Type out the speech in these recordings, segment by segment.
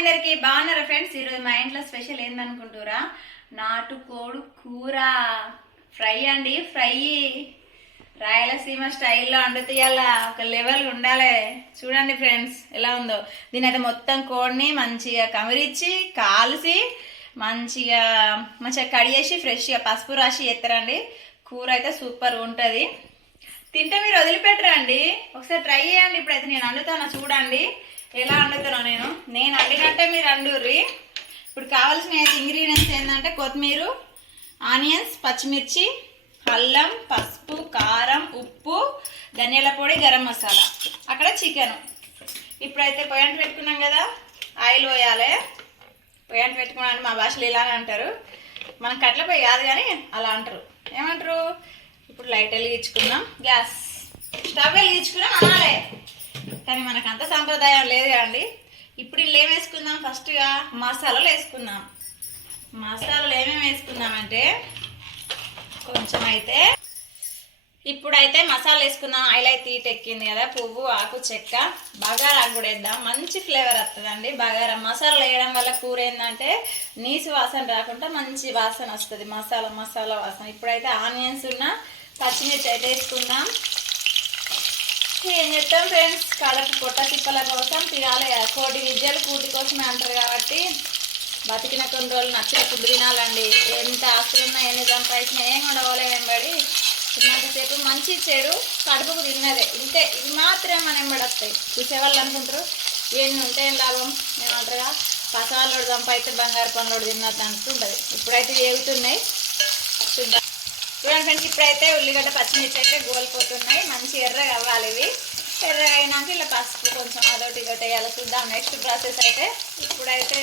అందరికీ బాగున్నారా ఫ్రెండ్స్? ఈరోజు మా ఇంట్లో స్పెషల్ ఏందనుకుంటురా? నాటుకోడు కూర. ఫ్రై అండి ఫ్రై. రాయలసీమ స్టైల్లో వండుతీయాల ఒక లెవెల్ ఉండాలి. చూడండి ఫ్రెండ్స్ ఎలా ఉందో. దీని అయితే మొత్తం కోడిని మంచిగా కమిరిచ్చి కాల్చి మంచిగా మంచిగా కడిగేసి ఫ్రెష్గా పసుపు రాసి ఎత్తరండి. కూర అయితే సూపర్ ఉంటుంది. తింటే మీరు వదిలిపెట్టరండి. ఒకసారి ట్రై చేయండి. ఇప్పుడైతే నేను వండుతాను చూడండి. ఎలా వండుతానో నేను? నేను వండినట్టే మీరు వండుర్రి. ఇప్పుడు కావాల్సిన ఇంగ్రీడియంట్స్ ఏంటంటే కొత్తిమీర ఆనియన్స్ పచ్చిమిర్చి అల్లం పసుపు కారం ఉప్పు ధనియాల పొడి గరం మసాలా. అక్కడ చికెన్. ఇప్పుడైతే పొయ్యంట పెట్టుకున్నాం కదా ఆయిల్ పోయాలి. పొయ్యంట పెట్టుకున్నాను మా భాషలో ఇలానే అంటారు. మనం కట్ల పొయ్యి కాదు కానీ అలా అంటారు. ఏమంటారు? ఇప్పుడు లైట్ వెలిగించుకుందాం. గ్యాస్. స్టవ్ వెలిగించుకున్నాం అనాలే. కానీ మనకు అంత సాంప్రదాయం లేదు కదండి ఇప్పుడు ఇల్లు ఏం వేసుకుందాం? ఫస్ట్గా మసాలాలు వేసుకుందాం. మసాలాలు ఏమేమి వేసుకుందామంటే కొంచెం అయితే ఇప్పుడైతే మసాలా వేసుకుందాం. ఆయిల్ అయితే ఎక్కింది కదా పువ్వు ఆకు చెక్క బగారా కూడా వేద్దాం. మంచి ఫ్లేవర్ వస్తుందండి బగారా. మసాలా వేయడం వల్ల కూర ఏంటంటే నీసు వాసన రాకుండా మంచి వాసన వస్తుంది. మసాలా మసాలా వాసన. ఇప్పుడైతే ఆనియన్స్ ఉన్న పచ్చిమిర్చి అయితే వేసుకుందాం. ఏం చెప్తాం ఫ్రెండ్స్ కడకు పొట్ట తిప్పల కోసం తినాలి. కోటి విద్యలు కూటి కోసమే అంటారు కాబట్టి బతికిన కొన్ని రోజులు నచ్చిన ఫుడ్ తినాలండి. ఎంత ఆస్తులున్నా ఎన్ని సంపాదించినా ఏం ఉండవలే వెంబడి తిన్నంతసేపు మంచి చెడు కడుపుకు తిన్నదే. ఇంతే ఇది మాత్రమే మనం వెంబడొస్తాయి చూసేవాళ్ళు అనుకుంటారు ఎన్ని ఉంటే ఏం లాభం? ఏమంటారుగా? పసాలోడు సంపాదిస్తే బంగారు పనులోడు తిన్నట్టు అంటుంటుంది. ఇప్పుడైతే ఏగుతున్నాయి. చూద్దాం. చూడండి ఫ్రెండ్స్ ఇప్పుడైతే ఉల్లిగడ్డ పచ్చిమిర్చి అయితే గోలిపోతున్నాయి. మంచి ఎర్రగా అవ్వాలి ఇవి. ఎర్ర అయినాక ఇలా పసుపు కొంచెం అదొకటి ఇదొకటి వేయాలి. చూద్దాం నెక్స్ట్ ప్రాసెస్ అయితే. ఇప్పుడైతే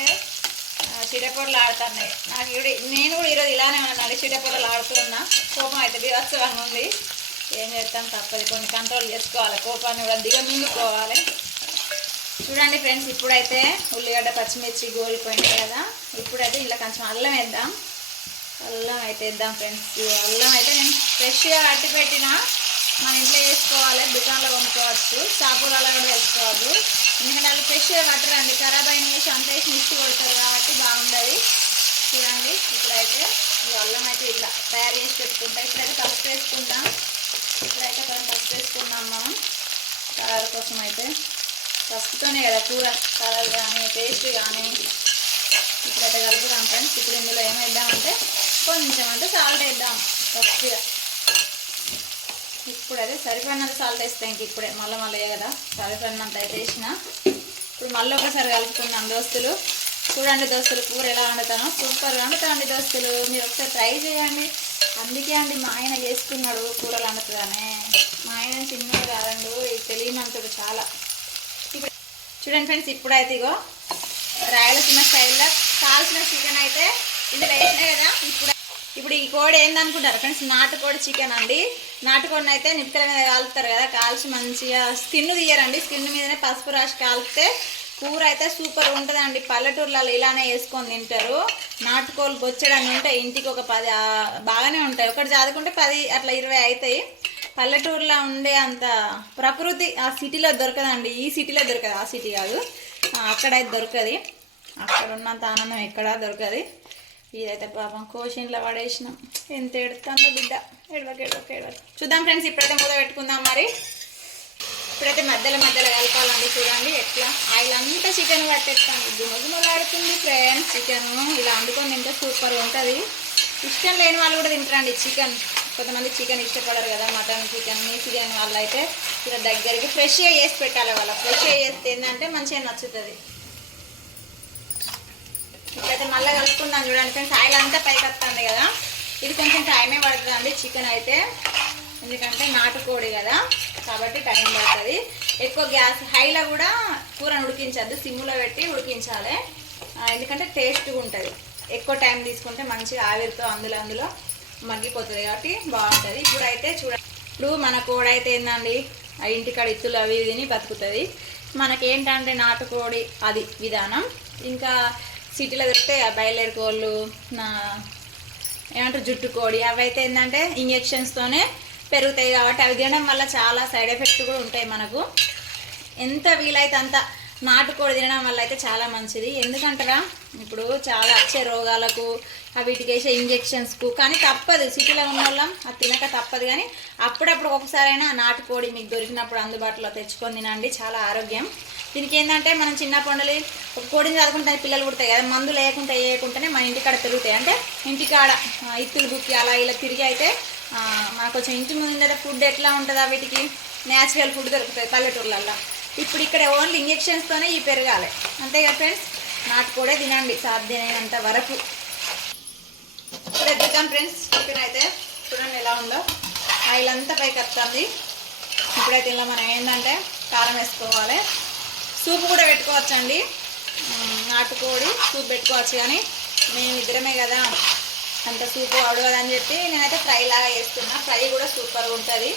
చిడపొడలు ఆడుతున్నాయి. నాకు ఇప్పుడు నేను కూడా ఈరోజు ఇలానే ఉన్నాను. చిడపొడలు ఆడుతున్నా. కోపం అయితే దివత్సవంగా ఉంది. ఏం చేస్తాం? తప్పదు. కొన్ని కంట్రోల్ చేసుకోవాలి. కోపాన్ని కూడా దిగమింగుకోవాలి చూడండి ఫ్రెండ్స్ ఇప్పుడైతే ఉల్లిగడ్డ పచ్చిమిర్చి గోలిపోయినాయి కదా. ఇప్పుడైతే ఇలా కొంచెం అల్లం వేద్దాం. అల్లం అయితే వేద్దాం ఫ్రెండ్స్ అల్లం అయితే నేను ఫ్రెష్గా కట్టి పెట్టిన. మన ఇంట్లో వేసుకోవాలి దుకాణంలో కొనుక్కోవచ్చు షాపులలో కూడా వేసుకోవద్దు. ఎందుకంటే వాళ్ళు ఫ్రెష్గా కట్టరండి ఖరాబ్ అయిన వేసి అంత వేసి మిక్స్ కొడతారు కాబట్టి బాగుంటుంది చూడండి ఇప్పుడైతే ఈ అల్లం అయితే ఇట్లా తయారు చేసి పెట్టుకుంటా. ఇప్పుడైతే పసుపు వేసుకుంటాం. ఇప్పుడైతే కొంచెం పసుపు వేసుకున్నాం మనం. కలర్ కోసం అయితే పసుపుతోనే కదా కూర కలర్ కానీ టేస్ట్ కానీ. ఇప్పుడైతే కలుపుదాం ఫ్రెండ్స్ ఇప్పుడు ఇందులో ఏమేద్దామంటే కొంచెం అంటే సాల్ట్ వేద్దాం ఇప్పుడు ఇప్పుడైతే సరిపడినంత సాల్ట్ వేస్తే ఇంక ఇప్పుడే మళ్ళీ మళ్ళీ కదా సరిపడినంత అయితే వేసిన. ఇప్పుడు మళ్ళీ ఒకసారి కలుపుకున్నాం దోస్తులు. చూడండి దోస్తులు కూర ఎలా వండుతానో. సూపర్గా వండుతాండి దోస్తులు. మీరు ఒకసారి ట్రై చేయండి. అందుకే అండి మా ఆయన చేసుకున్నాడు కూరలు వండుతుందనే మా ఆయన చిన్నది కాదండు తెలియనంతుడు చాలా. ఇప్పుడు చూడండి ఫ్రెండ్స్ ఇప్పుడైతే ఇగో రాయలసీమ స్టైల్లో కాల్చిన చికెన్ అయితే ఇందులో వేసినాయి కదా ఇప్పుడు ఇప్పుడు ఈ కోడి ఏందనుకుంటారు? ఫ్రెండ్స్ నాటుకోడి చికెన్ అండి. నాటుకోడిని అయితే నిప్పుల మీద కాలుతారు కదా కాల్చి మంచిగా స్కిన్ తీయరండి. స్కిన్ మీదనే పసుపు రాసి కాలితే కూర అయితే సూపర్ ఉంటుందండి. పల్లెటూర్లలో ఇలానే వేసుకొని తింటారు. నాటుకోలు బొచ్చడని ఉంటే ఇంటికి ఒక పది బాగానే ఉంటాయి. ఒకటి చదువుకుంటే పది అట్లా ఇరవై అవుతాయి. పల్లెటూరులో ఉండే అంత ప్రకృతి ఆ సిటీలో దొరకదండి. ఈ సిటీలో దొరకదు. ఆ సిటీ కాదు. అక్కడైతే దొరకది. అక్కడ ఉన్నంత ఆనందం ఎక్కడా దొరకది. ఇదైతే పాపం కోషన్లో పడేసినాం. ఎంత ఎడుతుందో బిడ్డ. ఎడవక ఎడవక ఎడవక. చూద్దాం ఫ్రెండ్స్ ఇప్పుడైతే మూత పెట్టుకుందాం మరి. ఇప్పుడైతే మధ్యలో మధ్యలో కలపాలండి చూడండి ఎట్లా. ఆయిల్ అంతా చికెన్ పట్టేస్తాను. గుమగుమలాడుతుంది ఫ్రెండ్స్ చికెన్. ఇలా వండుకొని తింటే సూపర్ ఉంటుంది. ఇష్టం లేని వాళ్ళు కూడా తింటారండి చికెన్. కొంతమంది చికెన్ ఇష్టపడరు కదా మటన్ చికెన్ చికెన్ వాళ్ళు అయితే ఇలా దగ్గరికి ఫ్రెష్గా చేసి పెట్టాలి వాళ్ళ. ఫ్రెష్గా చేస్తే ఏంటంటే మంచిగా నచ్చుతుంది. ఇప్పుడైతే మళ్ళీ కలుపుకుందాం చూడండి ఫ్రెండ్స్. ఆయిల్ అంతా పైకి వస్తుంది కదా. ఇది కొంచెం టైమే పడుతుందండి చికెన్ అయితే. ఎందుకంటే నాటుకోడి కదా. కాబట్టి టైం పడుతుంది. ఎక్కువ గ్యాస్ హైలో కూడా కూరను ఉడికించద్దు సిమ్లో పెట్టి ఉడికించాలి. ఎందుకంటే టేస్ట్గా ఉంటుంది. ఎక్కువ టైం తీసుకుంటే మంచిగా ఆవిరితో అందులో అందులో మగ్గిపోతుంది కాబట్టి బాగుంటుంది. ఇప్పుడైతే అయితే చూడ ఇప్పుడు మన కోడి అయితే ఏందండి? ఆ ఇంటికాడ ఇత్తులు అవి తిని బతుకుతుంది. మనకేంటంటే నాటుకోడి అది విధానం. ఇంకా సిటీలో దొరికితే ఆ బయలుదేరి కోళ్ళు నా ఏమంటారు జుట్టు కోడి అవైతే ఏంటంటే ఇంజెక్షన్స్తోనే పెరుగుతాయి కాబట్టి అవి తినడం వల్ల చాలా సైడ్ ఎఫెక్ట్ కూడా ఉంటాయి మనకు. ఎంత వీలైతే అంత నాటుకోడి తినడం వల్ల అయితే చాలా మంచిది. ఎందుకంటారా ఇప్పుడు చాలా వచ్చే రోగాలకు వీటికి వేసే ఇంజెక్షన్స్కు కానీ తప్పదు. సిటీలో ఉన్న వాళ్ళం అది తినక తప్పదు కానీ అప్పుడప్పుడు ఒకసారైనా నాటుకోడి మీకు దొరికినప్పుడు అందుబాటులో తెచ్చుకొని తినండి. చాలా ఆరోగ్యం. దీనికి ఏంటంటే మనం చిన్న కోడిని చదువుకుంటాయి పిల్లలు పుడతాయి కదా మందు లేకుండా వేయకుండానే మన ఇంటికాడ పెరుగుతాయి. అంటే ఇంటికాడ ఇత్తులు బుక్కి అలా ఇలా తిరిగి అయితే మాకు మనకు కొంచెం ఇంటి ముందు ఫుడ్ ఎట్లా ఉంటుందా వీటికి? న్యాచురల్ ఫుడ్ దొరుకుతాయి పల్లెటూర్లల్లో. ఇప్పుడు ఇక్కడ ఓన్లీ ఇంజెక్షన్స్తోనే ఈ పెరగాలి. అంతే కదా ఫ్రెండ్స్ నాటుకోడే తినండి సాధ్యమైనంత వరకు. ఇప్పుడు ఎదుగుతాం ఫ్రెండ్స్ చికెన్ అయితే చూడండి ఎలా ఉందో. ఆయిల్ అంతా పైకి వస్తుంది ఇప్పుడైతే ఇలా మనం ఏంటంటే కారం వేసుకోవాలి. సూప్ కూడా పెట్టుకోవచ్చండి. నాటుకోడి సూప్ పెట్టుకోవచ్చు కానీ మేము ఇద్దరమే కదా. అంత సూప్ అడగదని చెప్పి నేనైతే ఫ్రై లాగా చేస్తున్నా. ఫ్రై కూడా సూపర్ ఉంటుంది.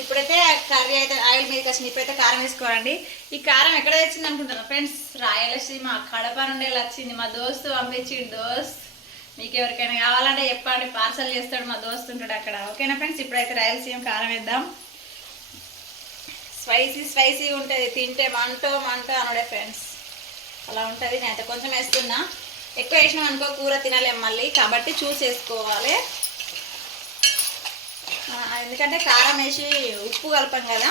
ఇప్పుడైతే కర్రీ అయితే ఆయిల్ మీదకి వచ్చింది ఇప్పుడైతే కారం వేసుకోవాలండి. ఈ కారం ఎక్కడ తెచ్చింది అనుకుంటున్నాను ఫ్రెండ్స్? రాయలసీమ కడప నుండి వచ్చింది. మా దోస్తు పంపించిండు. దోస్త్ మీకు ఎవరికైనా కావాలంటే చెప్పండి. పార్సల్ చేస్తాడు మా దోస్తు ఉంటాడు అక్కడ. ఓకేనా ఫ్రెండ్స్? ఇప్పుడైతే రాయలసీమ కారం వేద్దాం. స్పైసీ స్పైసీ ఉంటుంది. తింటే మంటో మంటో అనడే ఫ్రెండ్స్. అలా ఉంటుంది. నేనైతే కొంచెం వేస్తున్నా. ఎక్కువ వేసినాం అనుకో కూర తినలేం మళ్ళీ. కాబట్టి చూసి వేసుకోవాలి ఎందుకంటే కారం వేసి ఉప్పు కలపం కదా.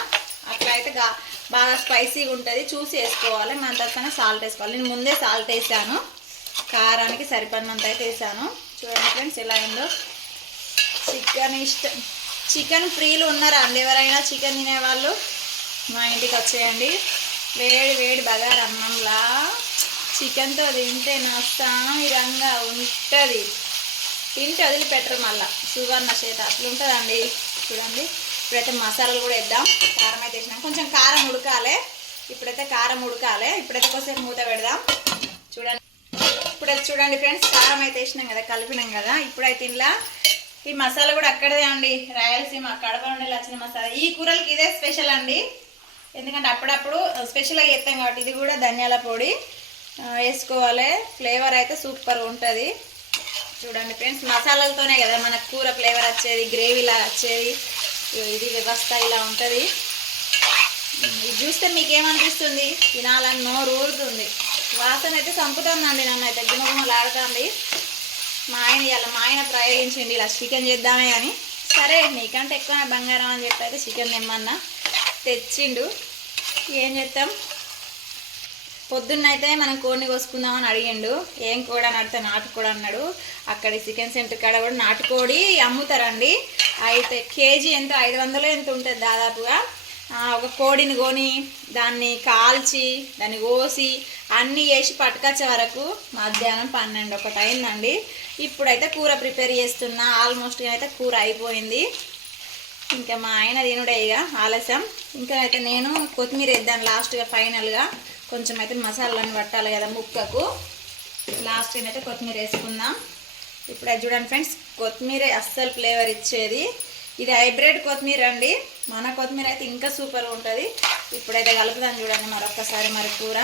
అట్లా అయితే బాగా స్పైసీగా ఉంటుంది. చూసి వేసుకోవాలి మన తర్వాత సాల్ట్ వేసుకోవాలి. నేను ముందే సాల్ట్ వేసాను. కారానికి సరిపడినంత అయితే వేసాను. చూడండి ఫ్రెండ్స్ ఎలా అయిందో. చికెన్ ఇష్టం చికెన్ ఫ్రీలు ఉన్నారా అండి? ఎవరైనా చికెన్ తినేవాళ్ళు? మా ఇంటికి వచ్చేయండి. వేడి వేడి బగారు అన్నంలా. చికెన్తో తింటే నస్తామిరంగా ఉంటుంది. తింటే వదిలిపెట్టరు మళ్ళా. సువర్ణ చేత అట్లుంటుందండి. చూడండి. ఇప్పుడైతే మసాలాలు కూడా వేద్దాం. కారం అయితే వేసినాం. కొంచెం కారం ఉడకాలి. ఇప్పుడైతే కారం ఉడకాలి. ఇప్పుడైతే కొంచెం మూత పెడదాం. చూడండి. ఇప్పుడైతే చూడండి ఫ్రెండ్స్ కారం అయితే వేసినాం కదా కలిపినాం కదా. ఇప్పుడైతే ఇలా ఈ మసాలా కూడా అక్కడే అండి. రాయలసీమ కడప నుండి వచ్చిన మసాలా. ఈ కూరలకి ఇదే స్పెషల్ అండి. ఎందుకంటే అప్పుడప్పుడు స్పెషల్గా చేస్తాం కాబట్టి ఇది కూడా ధనియాల పొడి. వేసుకోవాలి. ఫ్లేవర్ అయితే సూపర్గా ఉంటుంది. చూడండి ఫ్రెండ్స్ మసాలాలతోనే కదా మనకు కూర ఫ్లేవర్ వచ్చేది గ్రేవీలా వచ్చేది. ఇది వ్యవస్థ ఇలా ఉంటుంది. ఇది చూస్తే మీకేమనిపిస్తుంది? తినాలని నోరు ఊరుతుంది. వాసన అయితే చంపుతుందండి నన్ను అయితే గుమగుమలాడుతుంది మా ఆయన ఇలా మా ఆయన ప్రయోగించండి ఇలా చికెన్ చేద్దామే అని. సరే నీకంటే ఎక్కువ బంగారం అని చెప్పి అయితే చికెన్ తెమ్మన్నా తెచ్చిండు. ఏం చేస్తాం పొద్దున్నైతే మనం కోడిని కోసుకుందామని అడిగిండు. ఏం కోడి అని అడితే నాటుకోడి అన్నాడు. అక్కడ చికెన్ సెంటర్ కాడ కూడా నాటుకోడి అమ్ముతారండి. అయితే కేజీ ఎంత? ఐదు వందలు ఎంత ఉంటుంది దాదాపుగా? ఒక కోడిని కొని దాన్ని కాల్చి దాన్ని కోసి అన్నీ వేసి పట్టుకొచ్చే వరకు మధ్యాహ్నం పన్నెండు ఒకటి అయిందండి. ఇప్పుడైతే కూర ప్రిపేర్ చేస్తున్నా. ఆల్మోస్ట్ అయితే కూర అయిపోయింది. ఇంకా మా ఆయన తినుడే ఇక. ఆలస్యం. ఇంకా అయితే నేను కొత్తిమీర వేద్దాను లాస్ట్గా ఫైనల్గా. కొంచెం అయితే మసాలాన్ని పట్టాలి కదా ముక్కకు. లాస్ట్ అయితే కొత్తిమీర వేసుకుందాం. ఇప్పుడు అది చూడండి ఫ్రెండ్స్ కొత్తిమీర అస్సలు ఫ్లేవర్ ఇచ్చేది. ఇది హైబ్రిడ్ కొత్తిమీర అండి. మన కొత్తిమీర అయితే ఇంకా సూపర్ ఉంటుంది. ఇప్పుడైతే కలుపుదాం చూడండి మరొక్కసారి మరి కూర.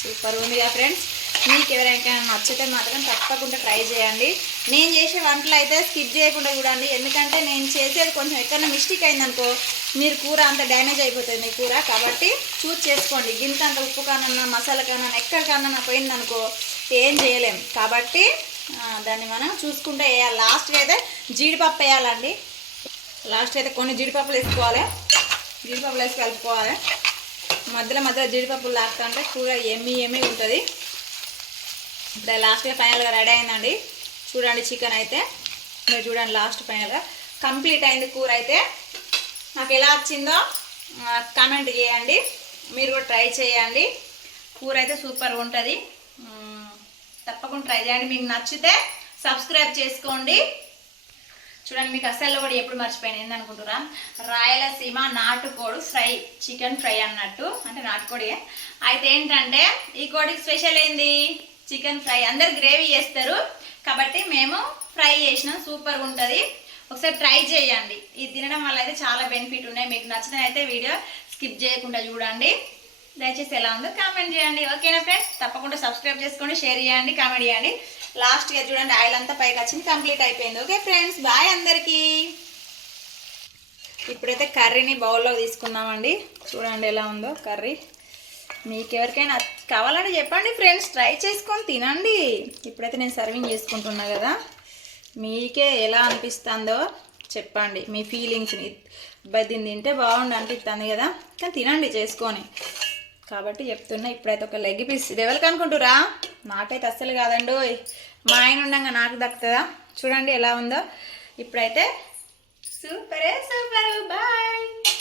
సూపర్ ఉంది కదా ఫ్రెండ్స్. మీకు ఎవరైనా నచ్చితే మాత్రం తప్పకుండా ట్రై చేయండి. నేను చేసే వంటలు అయితే స్కిప్ చేయకుండా చూడండి. ఎందుకంటే నేను చేసేది కొంచెం ఎక్కడైనా మిస్టేక్ అయిందనుకో మీరు కూర అంత డ్యామేజ్ అయిపోతుంది మీ కూర. కాబట్టి చూస్ చేసుకోండి. గింత అంత ఉప్పు కానన్నా మసాలా కానన్నా ఎక్కడికన్నా పోయిందనుకో ఏం చేయలేం. కాబట్టి దాన్ని మనం చూసుకుంటే వేయాలి. లాస్ట్గా అయితే జీడిపప్పు వేయాలండి. లాస్ట్ అయితే కొన్ని జీడిపప్పులు వేసుకోవాలి. జీడిపప్పులు వేసి కలుపుకోవాలి. మధ్యలో మధ్యలో జీడిపప్పులు లాక్తా అంటే కూర ఎమ్మి ఎమ్మి ఉంటుంది. ఇప్పుడు లాస్ట్గా ఫైనల్గా రెడీ అయిందండి. చూడండి చికెన్ అయితే. మీరు చూడండి లాస్ట్ ఫైనల్గా కంప్లీట్ అయింది కూర అయితే. నాకు ఎలా వచ్చిందో కామెంట్ చేయండి. మీరు కూడా ట్రై చేయండి. కూర అయితే సూపర్ ఉంటుంది. తప్పకుండా ట్రై చేయండి. మీకు నచ్చితే సబ్స్క్రైబ్ చేసుకోండి. చూడండి మీకు అసలు కూడా ఎప్పుడు మర్చిపోయాను. ఏందనుకుంటురా? రాయలసీమ నాటుకోడు ఫ్రై చికెన్ ఫ్రై అన్నట్టు. అంటే నాటుకోడి అయితే ఏంటంటే ఈ కోడికి స్పెషల్ ఏంది? Chicken fry. అందరు గ్రేవీ చేస్తారు. కాబట్టి మేము ఫ్రై చేసినాం. సూపర్గా ఉంటుంది. ఒకసారి ట్రై చేయండి. ఇది తినడం వల్ల అయితే చాలా బెనిఫిట్ ఉన్నాయి. మీకు నచ్చినైతే వీడియో స్కిప్ చేయకుండా చూడండి. దయచేసి ఎలా ఉందో కామెంట్ చేయండి. ఓకేనా ఫ్రెండ్స్? తప్పకుండా సబ్స్క్రైబ్ చేసుకోండి షేర్ చేయండి కామెంట్ చేయండి. లాస్ట్గా చూడండి ఆయిల్ అంతా పైకి వచ్చింది. కంప్లీట్ అయిపోయింది. Okay friends? బాయ్ అందరికీ. ఇప్పుడైతే కర్రీని బౌల్లో తీసుకుందామండి. చూడండి ఎలా ఉందో కర్రీ. మీకు ఎవరికైనా కావాలని చెప్పండి ఫ్రెండ్స్. ట్రై చేసుకొని తినండి. ఇప్పుడైతే నేను సర్వింగ్ చేసుకుంటున్నా కదా. మీకే ఎలా అనిపిస్తుందో చెప్పండి. మీ ఫీలింగ్స్ని. దీన్ని తింటే బాగుండు అనిపిస్తుంది కదా. కానీ తినండి చేసుకొని. కాబట్టి చెప్తున్నా ఇప్పుడైతే ఒక లెగ్ పీస్. ఇది ఎవరికి అనుకుంటురా నాకైతే అస్సలు కాదండు మా ఆయన ఉండగా నాకు దక్కుతుందా? చూడండి ఎలా ఉందో. ఇప్పుడైతే సూపరే సూపర్. బాయ్.